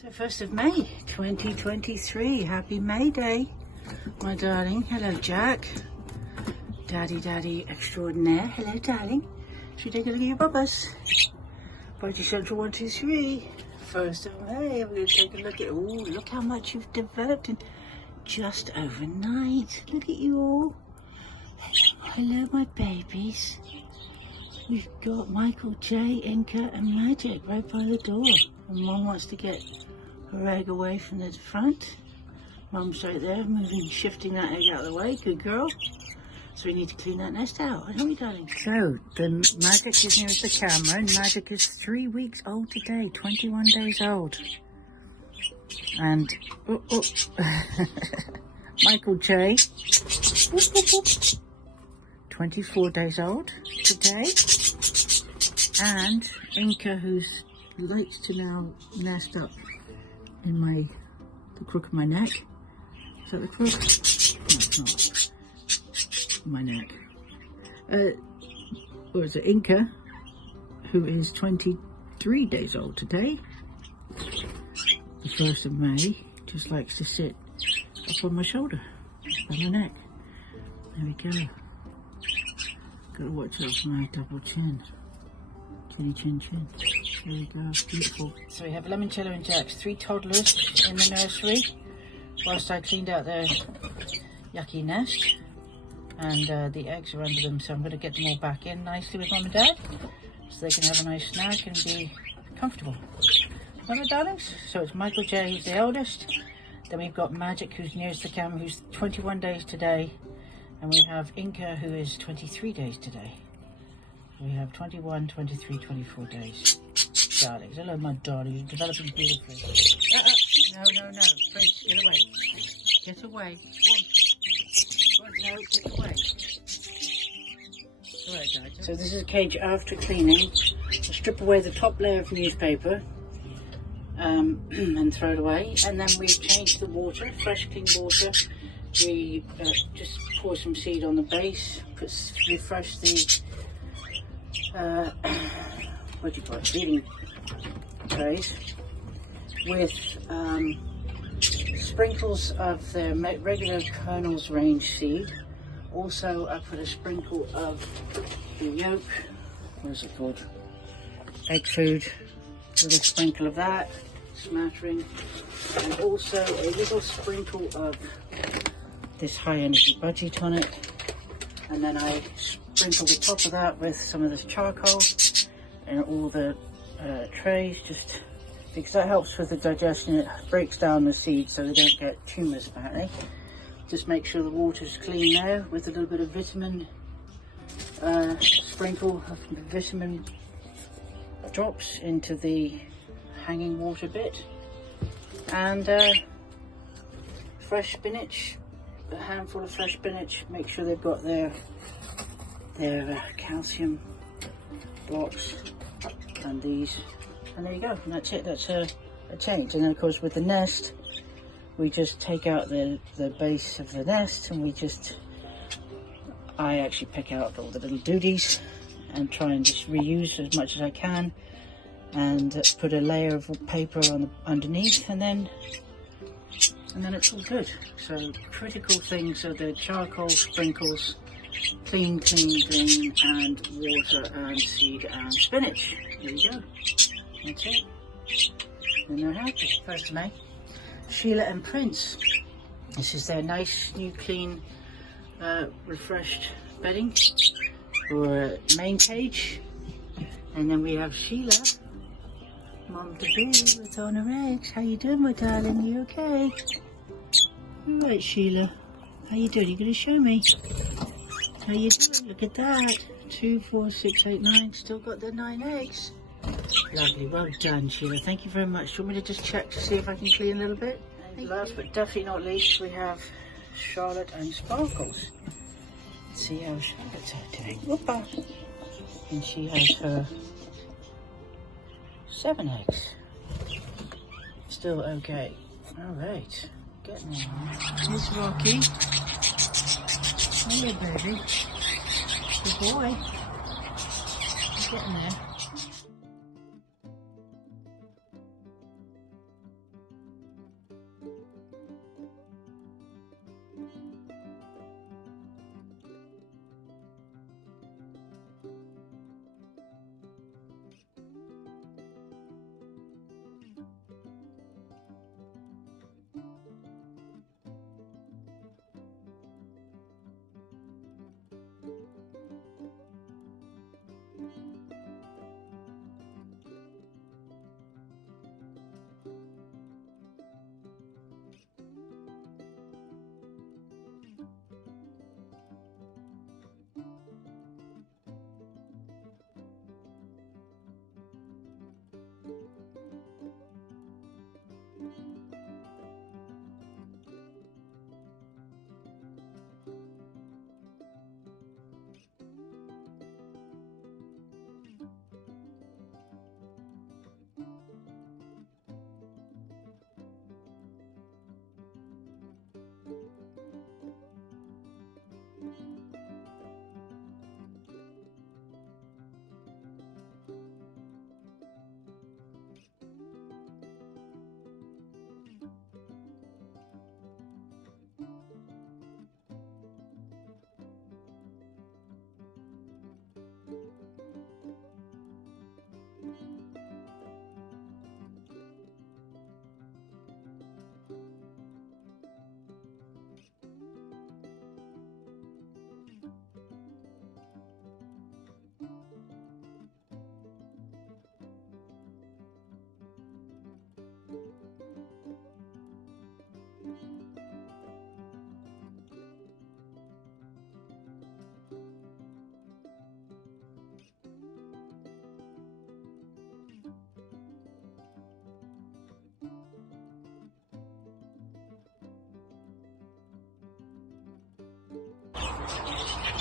So 1st of May 2023, happy May Day, my darling. Hello Jack, daddy extraordinaire. Hello darling, should we take a look at your bubbas? Budgie Central 1, 2, 3. 1st of May, we're going to take a look at, oh look how much you've developed in just overnight. Look at you all. Hello my babies. We've got Michael, J, Inca and Magic right by the door. And Mum wants to get her egg away from the front. Mum's right there, shifting that egg out of the way. Good girl. So we need to clean that nest out, don't we, darling? So, the Magic is nearest the camera, and Magic is 3 weeks old today, 21 days old. And, Michael J, 24 days old today. And Inca, who likes to now nest up in the crook of my neck. Is that the crook? No, it's not. My neck. Or is it Inca, who is 23 days old today. The 1st of May, just likes to sit up on my shoulder, on my neck. There we go. Gotta watch out for my double chin. Chinny chin chin. There we go, beautiful. So we have Lemoncello and Jack's 3 toddlers in the nursery, whilst I cleaned out their yucky nest. And the eggs are under them, so I'm going to get them all back in nicely with Mum and Dad, so they can have a nice snack and be comfortable. Right, my darlings? So it's Michael J, who's the eldest. Then we've got Magic, who's nearest the camera, who's 21 days today. And we have Inca, who is 23 days today. We have 21, 23, 24 days. Darlings. Hello, my darling. You're developing beautifully. No. Prince, get away. Get away. No, get away. Alright, guys. So this is a cage after cleaning. I'll strip away the top layer of newspaper and throw it away. And then we've changed the water, fresh clean water. We just pour some seed on the base, refresh the what do you call it, feeding trays with sprinkles of the regular kernels range seed. Also, I put a sprinkle of the yolk, what is it called, egg food, with a sprinkle of that, smattering, and also a little sprinkle of this high energy budgie tonic, and then I sprinkle the top of that with some of this charcoal and all the trays, just because that helps with the digestion. It breaks down the seeds so they don't get tumours apparently. Just make sure the water's clean there with a little bit of vitamin, sprinkle of vitamin drops into the hanging water bit, and fresh spinach, a handful of fresh spinach. Make sure they've got their calcium blocks and these, and there you go, and that's it. That's a change. And then of course with the nest, we just take out the base of the nest, and I actually pick out all the little duties and try and just reuse as much as I can, and put a layer of paper on underneath, and then it's all good. So critical things are the charcoal, sprinkles, clean, and water and seed and spinach. There you go. That's it. And they're happy. 1st of May. Sheila and Prince. This is their nice, new, clean, refreshed bedding for main cage. And then we have Sheila, Mum to be with on her eggs. How you doing, my darling? You okay? You right, Sheila? How you doing? You gonna show me? How you doing? Look at that. 2, 4, 6, 8, 9. Still got the 9 eggs. Lovely. Well done, Sheila. Thank you very much. Do you want me to just check to see if I can clean a little bit? And last but definitely not least, we have Charlotte and Sparkles. Let's see how Charlotte's doing. Whoopa. And she has her 7 eggs. Still okay. Alright. Getting there. Here's Rocky. Hello, baby. Good boy. Getting there.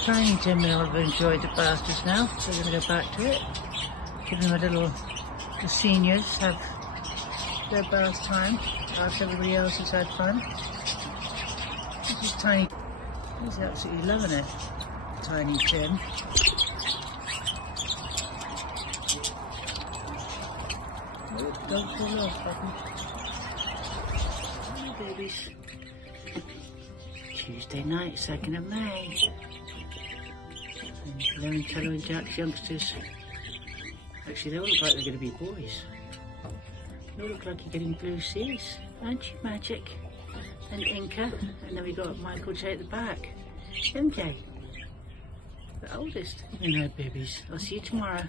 Tiny Tim and Oliver enjoyed the bath just now, so we're going to go back to it. Give them a little, the seniors have their bath time after everybody else has had fun. This is Tiny, he's absolutely loving it, Tiny Tim. Oh, don't fall off, puppy. Hi, babies. Tuesday night, 2nd of May. And Lemoncello and Jack's youngsters. Actually, they all look like they're going to be boys. They all look like you're getting blue seas, aren't you, Magic? And Inca. And then we got Michael J at the back. MJ, the oldest. You know, babies. I'll see you tomorrow.